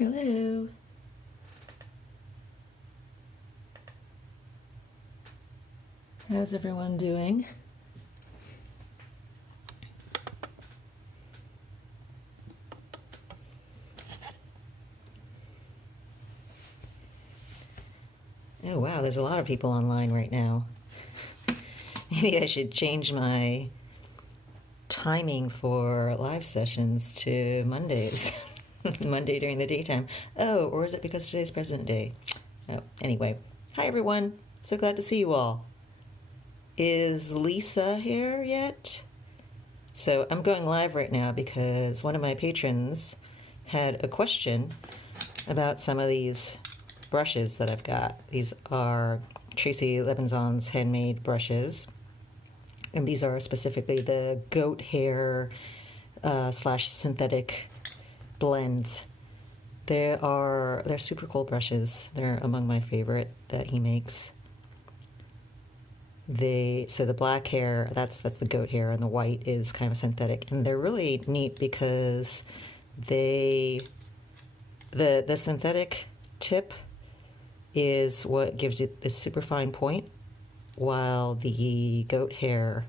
Hello. How's everyone doing? Oh wow, there's a lot of people online right now. Maybe I should change my timing for live sessions to Mondays. Monday during the daytime. Oh, or is it because today's President Day? Oh, anyway. Hi everyone. So glad to see you all. Is Lisa here yet? So I'm going live right now because one of my patrons had a question about some of these brushes that I've got. These are Tracy Lebenzon's handmade brushes. And these are specifically the goat hair slash synthetic blends. They're super cool brushes. They're among my favorite that he makes. So the black hair, that's the goat hair, and the white is kind of synthetic. And they're really neat because the synthetic tip is what gives it this super fine point, while the goat hair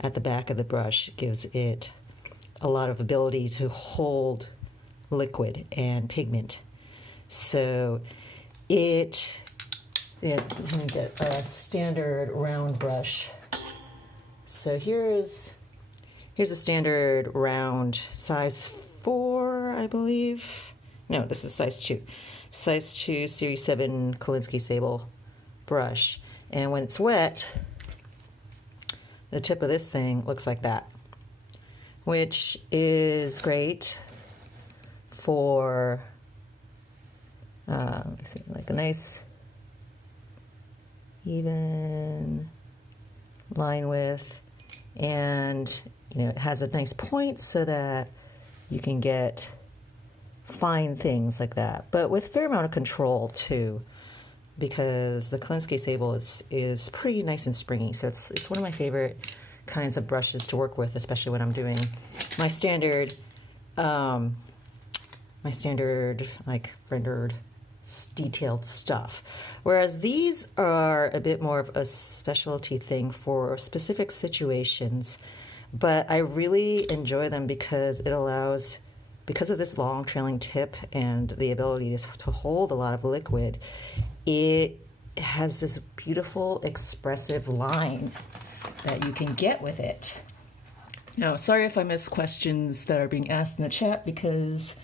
at the back of the brush gives it a lot of ability to hold liquid and pigment. So let me get a standard round brush. So here's a standard round, size 4, I believe. No, this is size 2. Size 2 Series 7 Kolinsky Sable brush. And when it's wet, the tip of this thing looks like that, which is great for, let me see, like a nice even line width, and it has a nice point so that you can get fine things like that, but with a fair amount of control too, because the Kolinsky Sable is pretty nice and springy. So it's one of my favorite kinds of brushes to work with, especially when I'm doing my standard like rendered detailed stuff. Whereas these are a bit more of a specialty thing for specific situations, but I really enjoy them because of this long trailing tip and the ability to hold a lot of liquid. It has this beautiful expressive line that you can get with it. Now, sorry if I miss questions that are being asked in the chat, because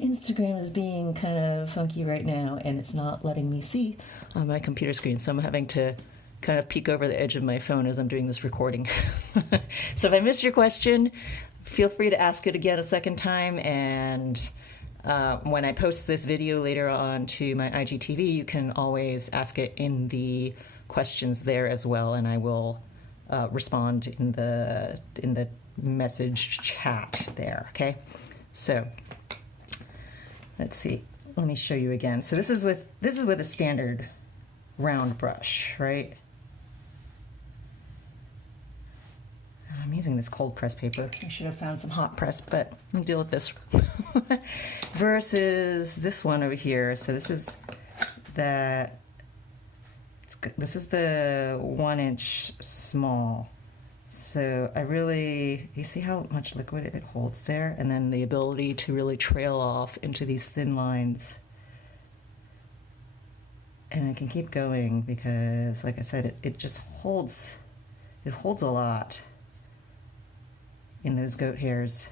Instagram is being kind of funky right now and it's not letting me see on my computer screen, so I'm having to kind of peek over the edge of my phone as I'm doing this recording. So if I missed your question, feel free to ask it again a second time, and when I post this video later on to my IGTV, you can always ask it in the questions there as well, and I will respond in the message chat there. Okay, so let's see. Let me show you again. So this is with a standard round brush, right? I'm using this cold press paper. I should have found some hot press, but I'll deal with this. Versus this one over here. So this is the 1-inch small. So you see how much liquid it holds there, and then the ability to really trail off into these thin lines. And I can keep going because, like I said, it just holds. It holds a lot in those goat hairs.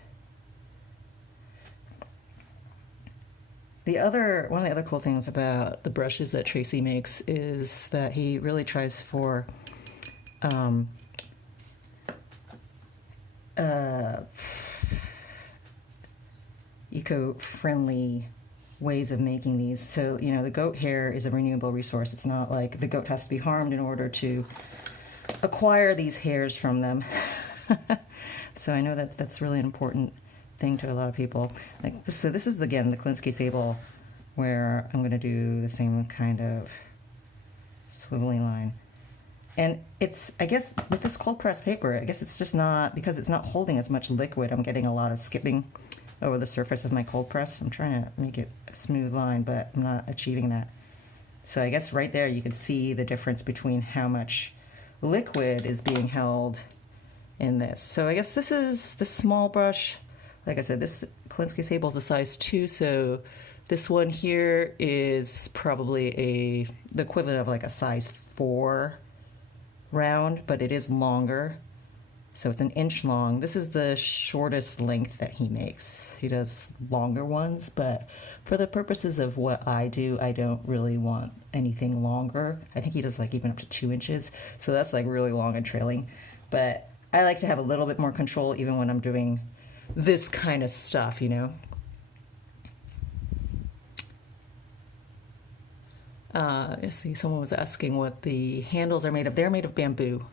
One of the other cool things about the brushes that Tracy makes is that he really tries for eco-friendly ways of making these. So, the goat hair is a renewable resource. It's not like the goat has to be harmed in order to acquire these hairs from them. So I know that's really an important thing to a lot of people. Like this, so this is again the Kolinsky Sable, where I'm going to do the same kind of swivelly line. And I guess with this cold press paper, I guess it's just not, because it's not holding as much liquid, I'm getting a lot of skipping over the surface of my cold press. I'm trying to make it a smooth line, but I'm not achieving that. So I guess right there you can see the difference between how much liquid is being held in this. So I guess this is the small brush. Like I said, this Kolinsky Sable is a size 2, so this one here is probably the equivalent of like a size 4 round, but it is longer. So it's an inch long. This is the shortest length that he makes. He does longer ones, but for the purposes of what I do, I don't really want anything longer. I think he does like even up to 2 inches. So that's like really long and trailing. But I like to have a little bit more control even when I'm doing this kind of stuff, you know? I see someone was asking what the handles are made of. They're made of bamboo.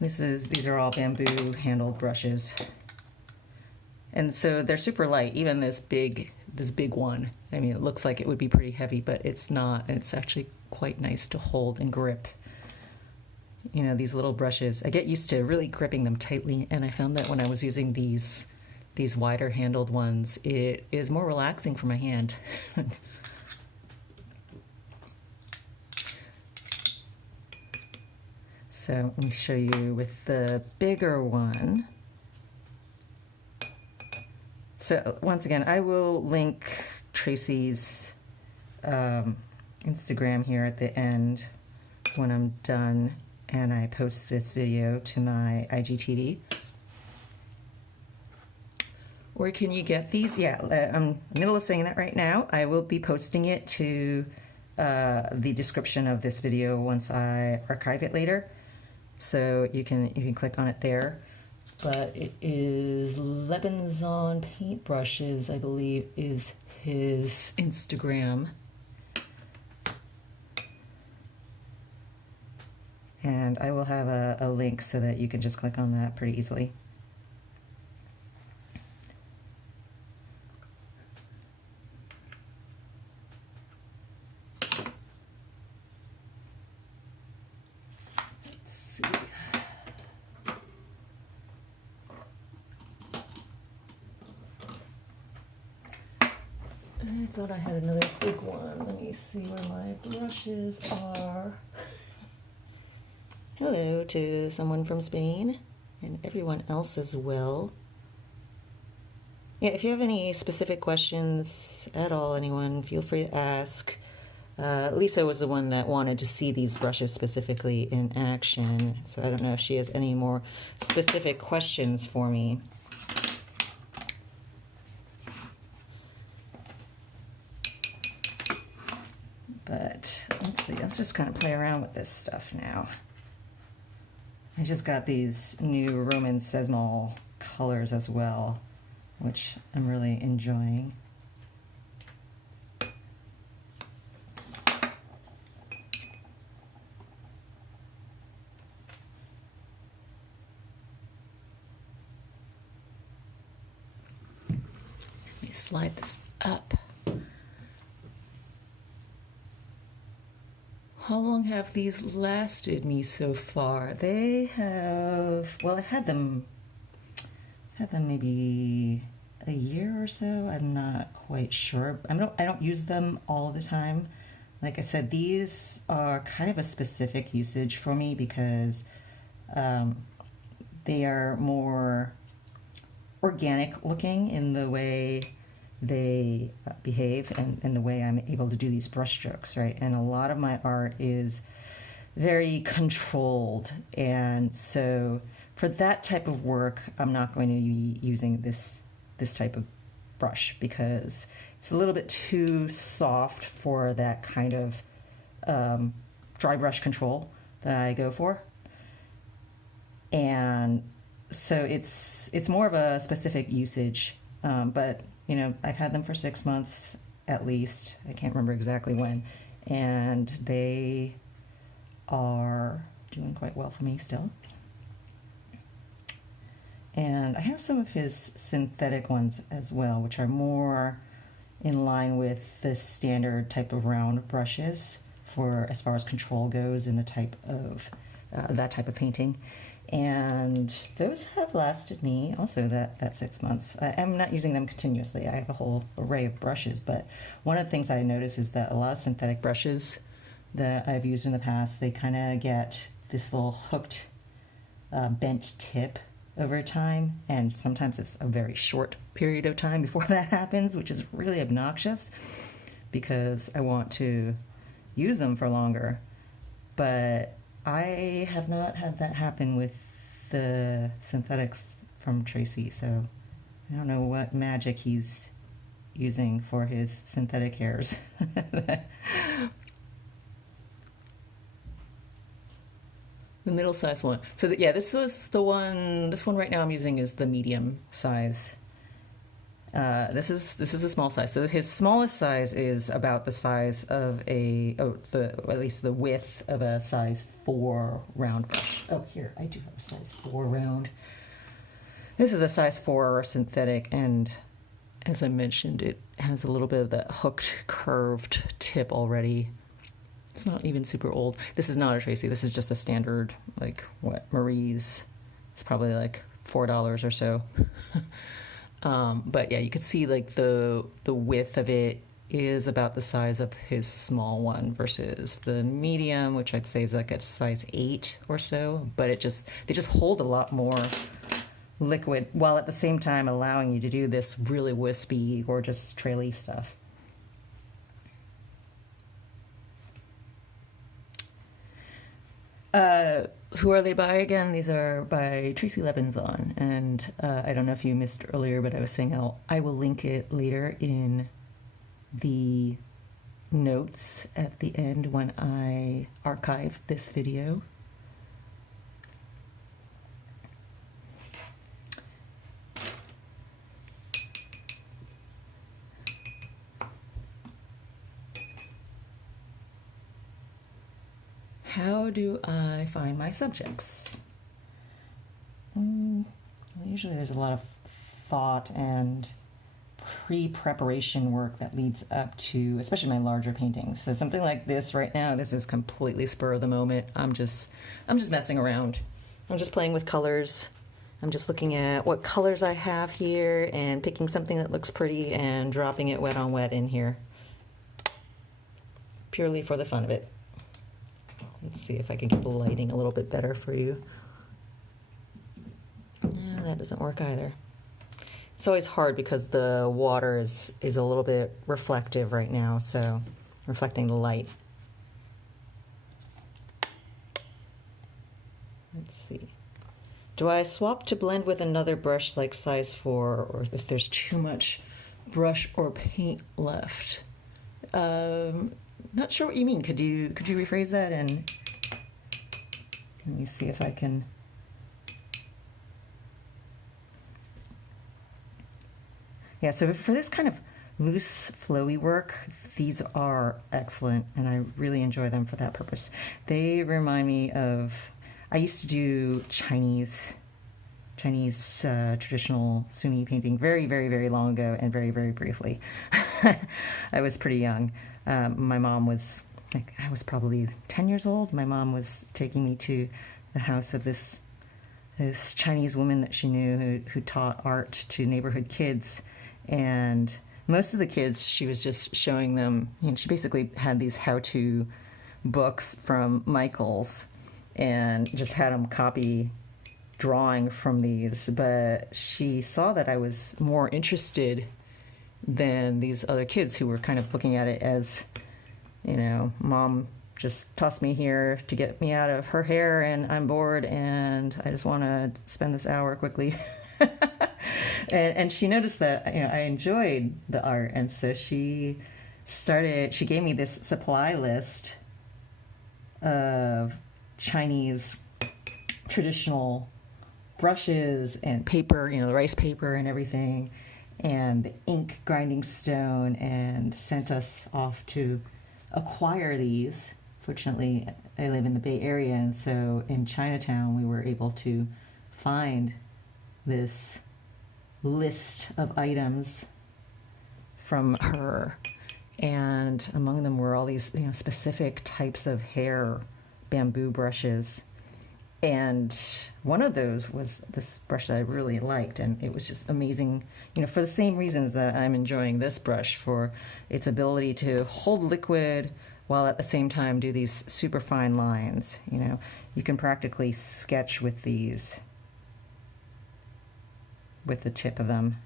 These are all bamboo handled brushes. And so they're super light, even this big one. I mean, it looks like it would be pretty heavy, but it's not. It's actually quite nice to hold and grip. You know, these little brushes, I get used to really gripping them tightly, and I found that when I was using these wider handled ones, it is more relaxing for my hand. So let me show you with the bigger one. So once again, I will link Tracy's Instagram here at the end when I'm done and I post this video to my IGTV. Where can you get these? Yeah, I'm in the middle of saying that right now. I will be posting it to the description of this video once I archive it later. So you can click on it there. But it is Lebenzon Paintbrushes, I believe, is his Instagram. And I will have a link so that you can just click on that pretty easily. I thought I had another big one. Let me see where my brushes are. Hello to someone from Spain and everyone else as well. Yeah, if you have any specific questions at all, anyone, feel free to ask. Lisa was the one that wanted to see these brushes specifically in action, so I don't know if she has any more specific questions for me. But let's see, let's just kind of play around with this stuff now. I just got these new romanszmal colors as well, which I'm really enjoying. Let me slide this up. How long have these lasted me so far? They have, well, I've had them maybe a year or so. I'm not quite sure. I don't use them all the time. Like I said, these are kind of a specific usage for me because they are more organic looking in the way they behave and the way I'm able to do these brush strokes, right? And a lot of my art is very controlled, and so for that type of work, I'm not going to be using this type of brush because it's a little bit too soft for that kind of dry brush control that I go for. And so it's more of a specific usage, but you know, I've had them for 6 months at least. I can't remember exactly when. And they are doing quite well for me still. And I have some of his synthetic ones as well, which are more in line with the standard type of round brushes for as far as control goes in the type of that type of painting. And those have lasted me also that 6 months. I'm not using them continuously. I have a whole array of brushes, but one of the things I notice is that a lot of synthetic brushes that I've used in the past, they kind of get this little hooked, bent tip over time, and sometimes it's a very short period of time before that happens, which is really obnoxious because I want to use them for longer. But I have not had that happen with the synthetics from Tracy, so I don't know what magic he's using for his synthetic hairs. The middle size one. So yeah, this was the one. This one right now I'm using is the medium size. This is a small size. So his smallest size is about the size of at least the width of a size 4 round brush. Oh, here I do have a size 4 round. This is a size 4 synthetic, and as I mentioned, it has a little bit of that hooked, curved tip already. It's not even super old. This is not a Tracy. This is just a standard, like, Marie's. It's probably like $4 or so. But yeah, you can see like the width of it is about the size of his small one versus the medium, which I'd say is like a size 8 or so. But they just hold a lot more liquid while at the same time allowing you to do this really wispy, gorgeous traily stuff. Who are they by again? These are by Tracy Lebenzon, and I don't know if you missed earlier, but I was saying I will link it later in the notes at the end when I archive this video. How do I find my subjects? Usually there's a lot of thought and pre-preparation work that leads up to, especially my larger paintings. So something like this right now, this is completely spur of the moment. I'm just messing around. I'm just playing with colors. I'm just looking at what colors I have here and picking something that looks pretty and dropping it wet on wet in here. Purely for the fun of it. Let's see if I can get the lighting a little bit better for you. No, that doesn't work either. It's always hard because the water is a little bit reflective right now, so reflecting the light. Let's see. Do I swap to blend with another brush like size 4, or if there's too much brush or paint left? Not sure what you mean. Could you rephrase that? And let me see if I can. Yeah, so for this kind of loose, flowy work, these are excellent, and I really enjoy them for that purpose. They remind me of, I used to do Chinese traditional Sumi painting very, very, very long ago, and very, very briefly. I was pretty young. My mom was, I was probably 10 years old. My mom was taking me to the house of this Chinese woman that she knew who taught art to neighborhood kids. And most of the kids, she was just showing them, she basically had these how-to books from Michael's and just had them copy drawing from these. But she saw that I was more interested than these other kids who were kind of looking at it as, Mom just tossed me here to get me out of her hair and I'm bored and I just want to spend this hour quickly. and she noticed that, I enjoyed the art. And so she gave me this supply list of Chinese traditional brushes and paper, the rice paper and everything, and the ink grinding stone, and sent us off to acquire these. Fortunately, I live in the Bay Area, and so in Chinatown we were able to find this list of items from her, and among them were all these specific types of hair bamboo brushes. And one of those was this brush that I really liked, and it was just amazing, for the same reasons that I'm enjoying this brush, for its ability to hold liquid while at the same time do these super fine lines. You can practically sketch with these, with the tip of them.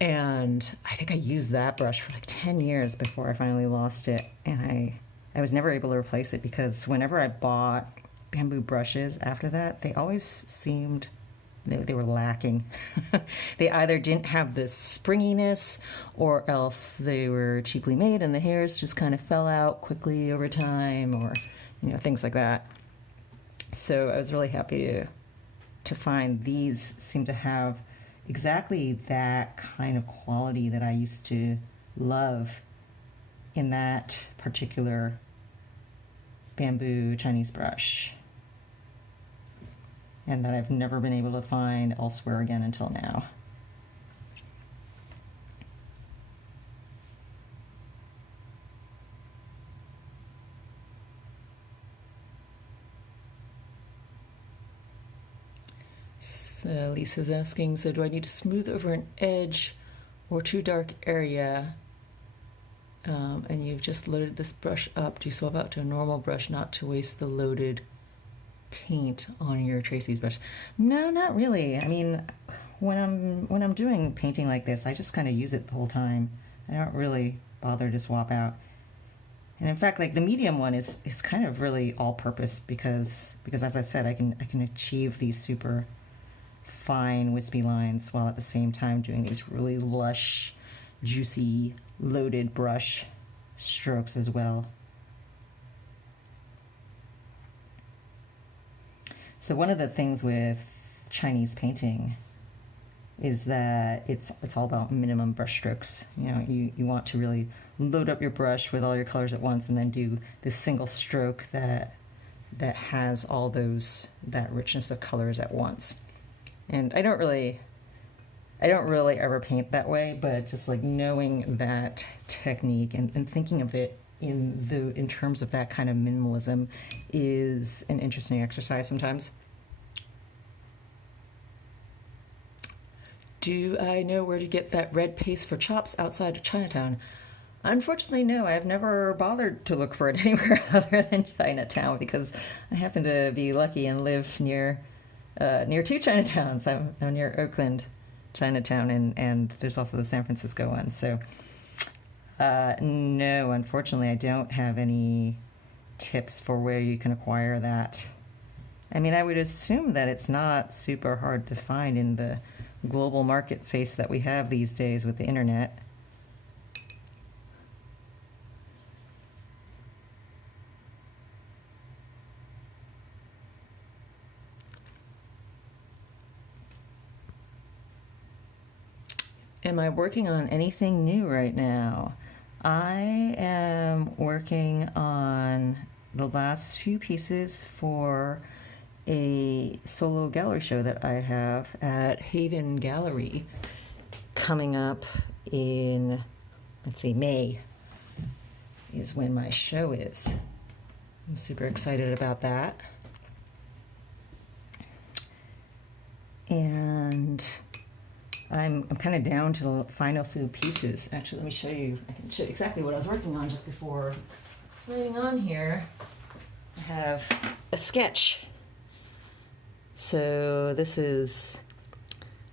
And I think I used that brush for like 10 years before I finally lost it, and I was never able to replace it, because whenever I bought bamboo brushes after that, they always seemed, they were lacking. They either didn't have the springiness, or else they were cheaply made and the hairs just kind of fell out quickly over time, or things like that. So I was really happy to find these seem to have exactly that kind of quality that I used to love in that particular bamboo Chinese brush, and that I've never been able to find elsewhere again until now. So Lisa's asking, so do I need to smooth over an edge or too dark area? And you've just loaded this brush up. Do you swap out to a normal brush not to waste the loaded paint on your Tracy's brush? No, not really. I mean, when I'm doing painting like this, I just kind of use it the whole time. I don't really bother to swap out. And in fact, like the medium one is kind of really all-purpose, because as I said, I can achieve these super fine wispy lines while at the same time doing these really lush, juicy, loaded brush strokes as well. So one of the things with Chinese painting is that it's all about minimum brush strokes. You want to really load up your brush with all your colors at once, and then do this single stroke that has all that richness of colors at once. And I don't really ever paint that way, but just like knowing that technique and thinking of it in terms of that kind of minimalism is an interesting exercise sometimes. Do I know where to get that red paste for chops outside of Chinatown? Unfortunately, no. I've never bothered to look for it anywhere other than Chinatown, because I happen to be lucky and live near two Chinatowns. I'm near Oakland Chinatown, and there's also the San Francisco one. So no, unfortunately, I don't have any tips for where you can acquire that. I mean, I would assume that it's not super hard to find in the global market space that we have these days with the internet. Am I working on anything new right now? I am working on the last few pieces for a solo gallery show that I have at Haven Gallery coming up in, let's see, May is when my show is. I'm super excited about that. And I'm kind of down to the final few pieces. Actually, let me show you. I can show you exactly what I was working on just before signing on here. I have a sketch. So this is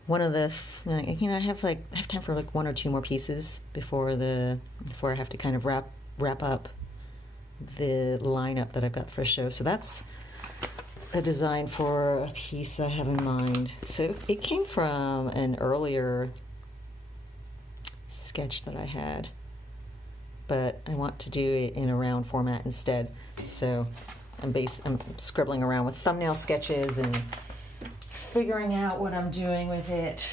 one of the, I have time for like one or two more pieces before I have to kind of wrap up the lineup that I've got for a show. So that's a design for a piece I have in mind. So it came from an earlier sketch that I had, but I want to do it in a round format instead. So I'm scribbling around with thumbnail sketches and figuring out what I'm doing with it.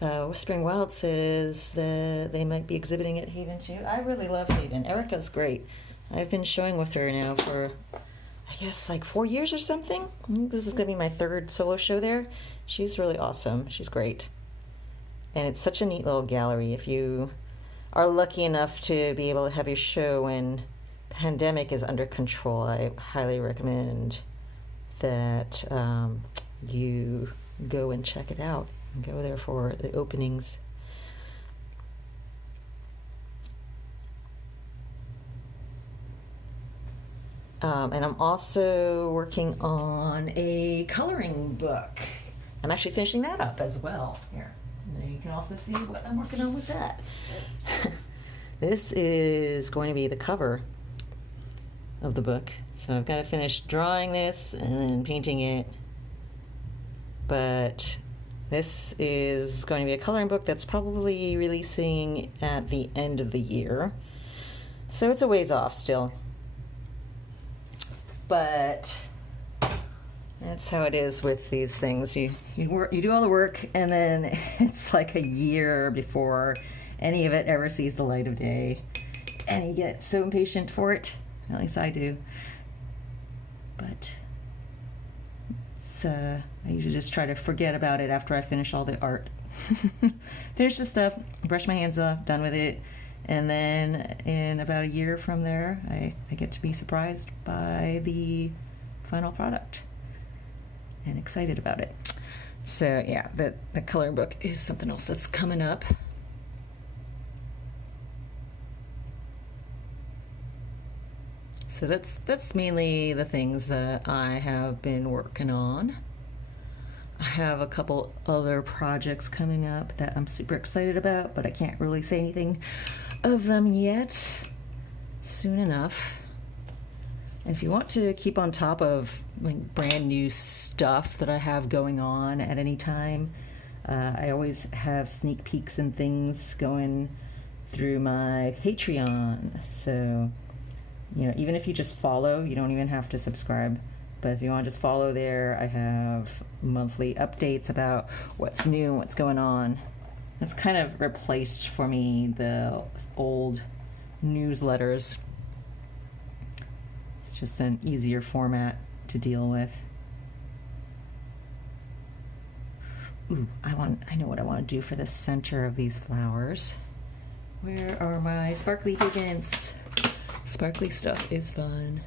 Whispering Wild says that they might be exhibiting at Haven too. I really love Haven. Erica's great. I've been showing with her now for, I guess, like 4 years or something. I think this is going to be my third solo show there. She's really awesome. She's great. And it's such a neat little gallery. If you are lucky enough to be able to have your show in pandemic is under control, I highly recommend that you go and check it out and go there for the openings. And I'm also working on a coloring book. I'm actually finishing that up as well. Here, and you can also see what I'm working on with that. This is going to be the cover of the book. So I've got to finish drawing this and then painting it. But this is going to be a coloring book that's probably releasing at the end of the year. So it's a ways off still. But that's how it is with these things. You do all the work, and then it's like a year before any of it ever sees the light of day, and you get so impatient for it. At least I do. But it's, I usually just try to forget about it after I finish all the art. Finish the stuff, brush my hands off, done with it. And then in about a year from there, I get to be surprised by the final product and excited about it. So yeah, the coloring book is something else that's coming up. So that's mainly the things that I have been working on. I have a couple other projects coming up that I'm super excited about, but I can't really say anything of them yet. Soon enough. And if you want to keep on top of like brand new stuff that I have going on at any time, I always have sneak peeks and things going through my Patreon. So, you know, even if you just follow, you don't even have to subscribe. But if you want to just follow there, I have monthly updates about what's new, what's going on. It's kind of replaced for me the old newsletters. It's just an easier format to deal with. Ooh, I know what I want to do for the center of these flowers. Where are my sparkly pigments? Sparkly stuff is fun.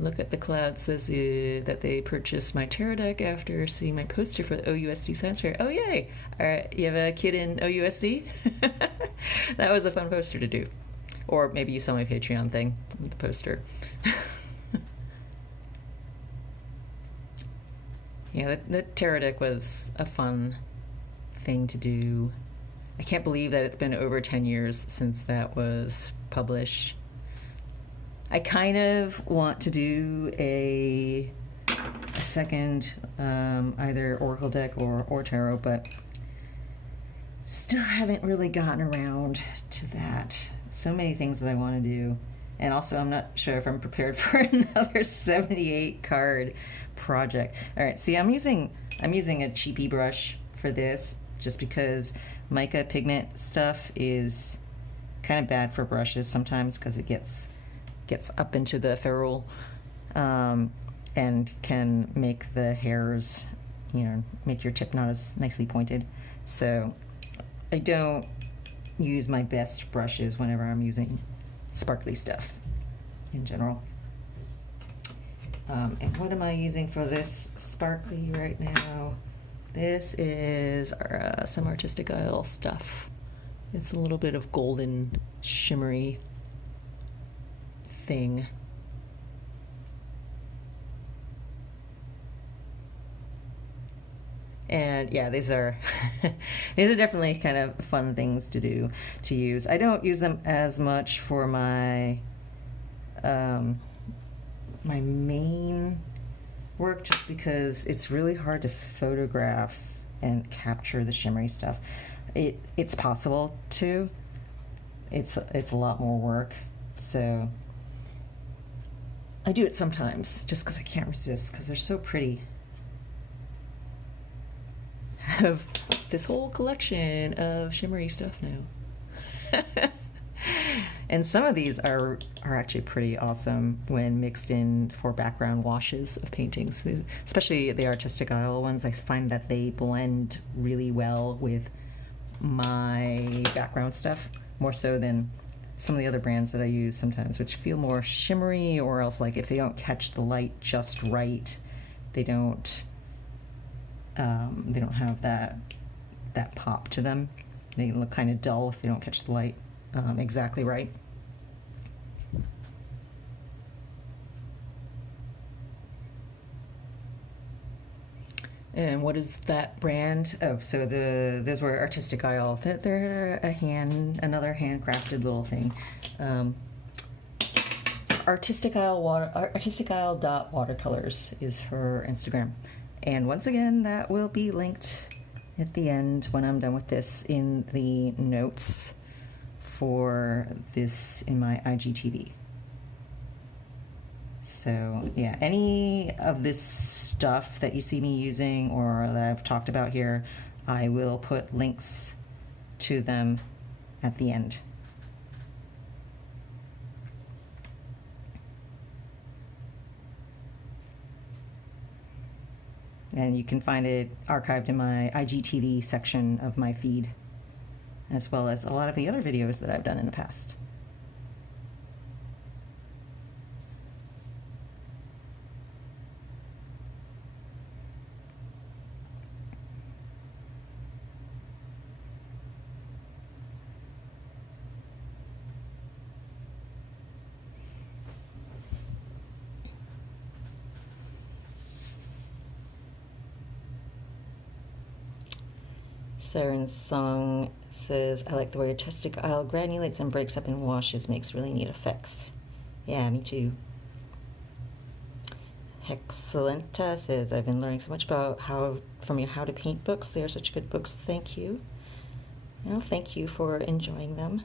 Look at the Cloud says that they purchased my tarot deck after seeing my poster for the OUSD Science Fair. Oh, yay! All right, you have a kid in OUSD? That was a fun poster to do. Or maybe you saw my Patreon thing with the poster. Yeah, the tarot deck was a fun thing to do. I can't believe that it's been over 10 years since that was published. I kind of want to do a second either Oracle deck or tarot, but still haven't really gotten around to that. So many things that I want to do. And also I'm not sure if I'm prepared for another 78 card project. All right, see, I'm using a cheapy brush for this just because mica pigment stuff is kind of bad for brushes sometimes because it gets up into the ferrule and can make the hairs, you know, make your tip not as nicely pointed. So I don't use my best brushes whenever I'm using sparkly stuff in general. And what am I using for this sparkly right now? This is some Artistic Isle stuff. It's a little bit of golden shimmery thing. And yeah, these are these are definitely kind of fun things to use. I don't use them as much for my my main work just because it's really hard to photograph and capture the shimmery stuff. It's possible to. It's a lot more work. So I do it sometimes just because I can't resist because they're so pretty. I have this whole collection of shimmery stuff now. And some of these are actually pretty awesome when mixed in for background washes of paintings, especially the artistic oil ones. I find that they blend really well with my background stuff, more so than some of the other brands that I use sometimes, which feel more shimmery, or else like if they don't catch the light just right, they don't have that pop to them. They can look kind of dull if they don't catch the light exactly right. And what is that brand? Oh, so those were Artistic Isle. They're another handcrafted little thing. Artistic Isle watercolors is her Instagram. And once again, that will be linked at the end when I'm done with this in the notes for this in my IGTV. So yeah, any of this stuff that you see me using or that I've talked about here, I will put links to them at the end. And you can find it archived in my IGTV section of my feed, as well as a lot of the other videos that I've done in the past. Saren's song says, I like the way Artistic Isle granulates and breaks up in washes, makes really neat effects. Yeah, me too. Hexcelenta says, I've been learning so much about from your How to Paint books. They are such good books. Thank you. Well, thank you for enjoying them.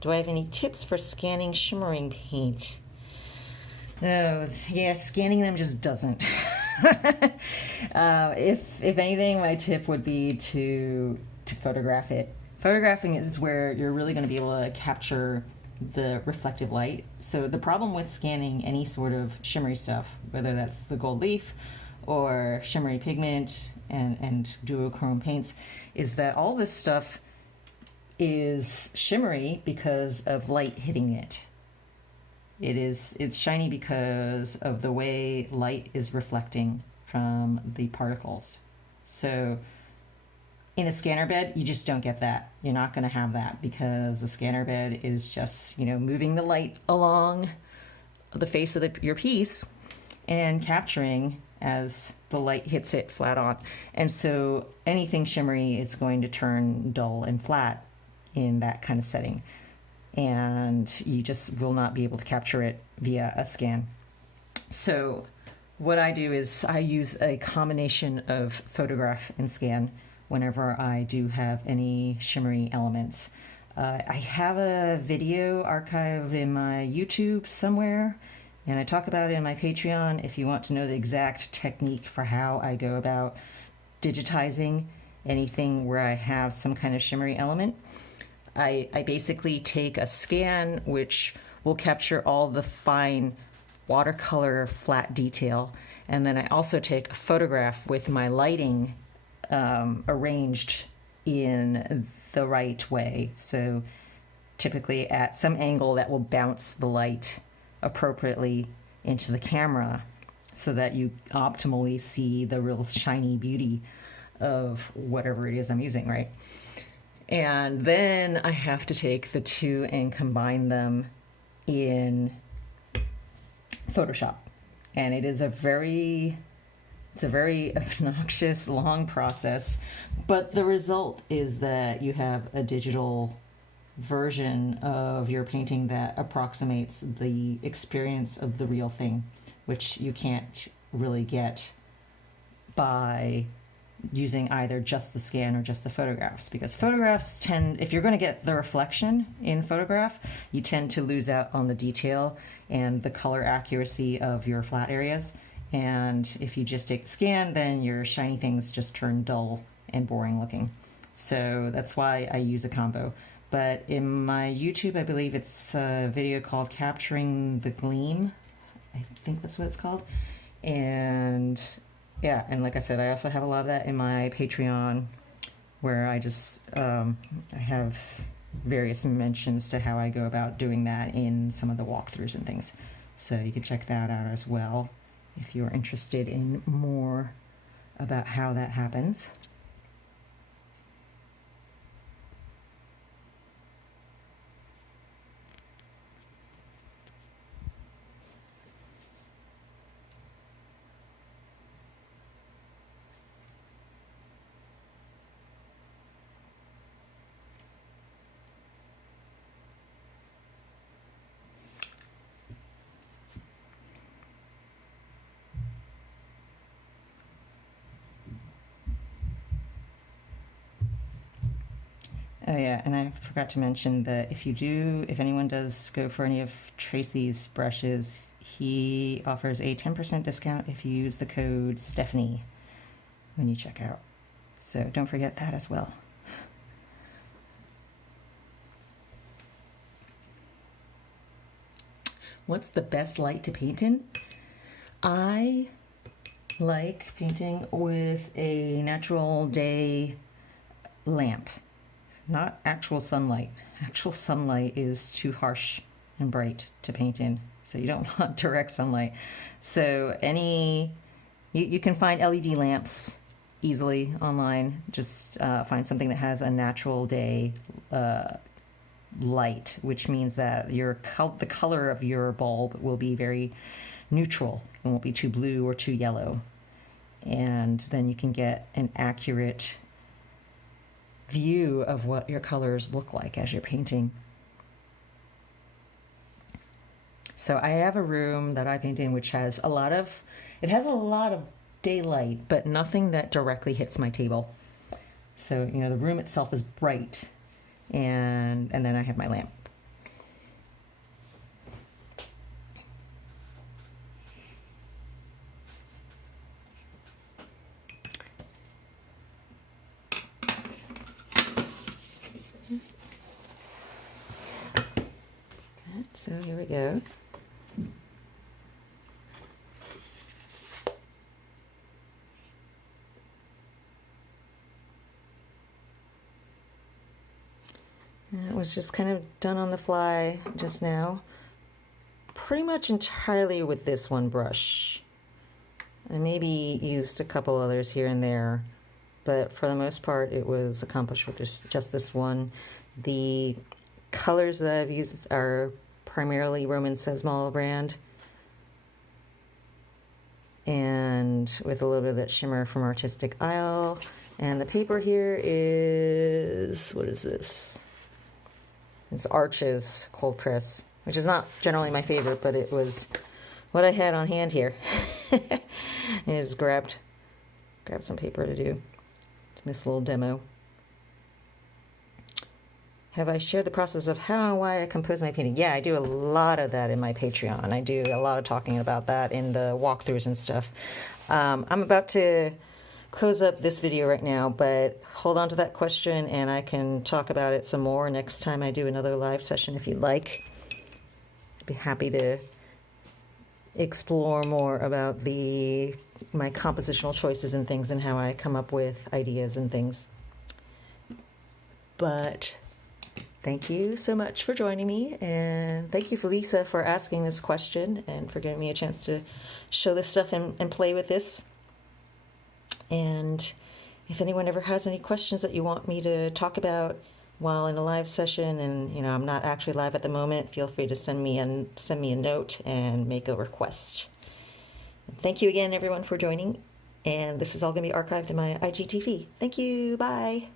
Do I have any tips for scanning shimmering paint? Oh, yeah, scanning them just doesn't. If anything, my tip would be to photograph it. Photographing is where you're really going to be able to capture the reflective light. So the problem with scanning any sort of shimmery stuff, whether that's the gold leaf or shimmery pigment and duochrome paints, is that all this stuff is shimmery because of light hitting it. It's shiny because of the way light is reflecting from the particles. So in a scanner bed, you just don't get that. You're not going to have that because the scanner bed is just, moving the light along the face of your piece and capturing as the light hits it flat on. And so anything shimmery is going to turn dull and flat in that kind of setting. And you just will not be able to capture it via a scan. So what I do is I use a combination of photograph and scan whenever I do have any shimmery elements. I have a video archived in my YouTube somewhere, and I talk about it in my Patreon if you want to know the exact technique for how I go about digitizing anything where I have some kind of shimmery element. I basically take a scan which will capture all the fine watercolor flat detail, and then I also take a photograph with my lighting arranged in the right way. So typically at some angle that will bounce the light appropriately into the camera so that you optimally see the real shiny beauty of whatever it is I'm using, right? And then I have to take the two and combine them in Photoshop. And it is a very obnoxious, long process, but the result is that you have a digital version of your painting that approximates the experience of the real thing, which you can't really get by using either just the scan or just the photographs, because photographs if you're going to get the reflection in photograph, you tend to lose out on the detail and the color accuracy of your flat areas. And if you just take the scan, then your shiny things just turn dull and boring looking. So that's why I use a combo. But in my YouTube, I believe it's a video called Capturing the Gleam. I think that's what it's called. And yeah, and like I said, I also have a lot of that in my Patreon, where I just, I have various mentions to how I go about doing that in some of the walkthroughs and things. So you can check that out as well if you're interested in more about how that happens. Oh yeah, and I forgot to mention that if anyone does go for any of Tracy's brushes, he offers a 10% discount if you use the code Stephanie when you check out. So don't forget that as well. What's the best light to paint in? I like painting with a natural day lamp. Not actual sunlight. Actual sunlight is too harsh and bright to paint in, so you don't want direct sunlight. So you can find LED lamps easily online. Just find something that has a natural day light, which means that the color of your bulb will be very neutral. It won't be too blue or too yellow. And then you can get an accurate view of what your colors look like as you're painting. So I have a room that I paint in which has a lot of daylight, but nothing that directly hits my table. So, the room itself is bright, and then I have my lamp. So here we go. It was just kind of done on the fly just now. Pretty much entirely with this one brush. I maybe used a couple others here and there, but for the most part it was accomplished with just this one. The colors that I've used are primarily romanszmal brand, and with a little bit of that shimmer from Artistic Isle. And the paper here is, what is this? It's Arches cold press, which is not generally my favorite, but it was what I had on hand here. And I just grabbed some paper to do this little demo. Have I shared the process of how and why I compose my painting? Yeah, I do a lot of that in my Patreon. I do a lot of talking about that in the walkthroughs and stuff. I'm about to close up this video right now, but hold on to that question and I can talk about it some more next time I do another live session if you'd like. I'd be happy to explore more about my compositional choices and things and how I come up with ideas and things. But thank you so much for joining me, and thank you, Felisa, for asking this question and for giving me a chance to show this stuff and play with this. And if anyone ever has any questions that you want me to talk about while in a live session, and I'm not actually live at the moment, feel free to send me a note and make a request. Thank you again, everyone, for joining, and this is all going to be archived in my IGTV. Thank you. Bye.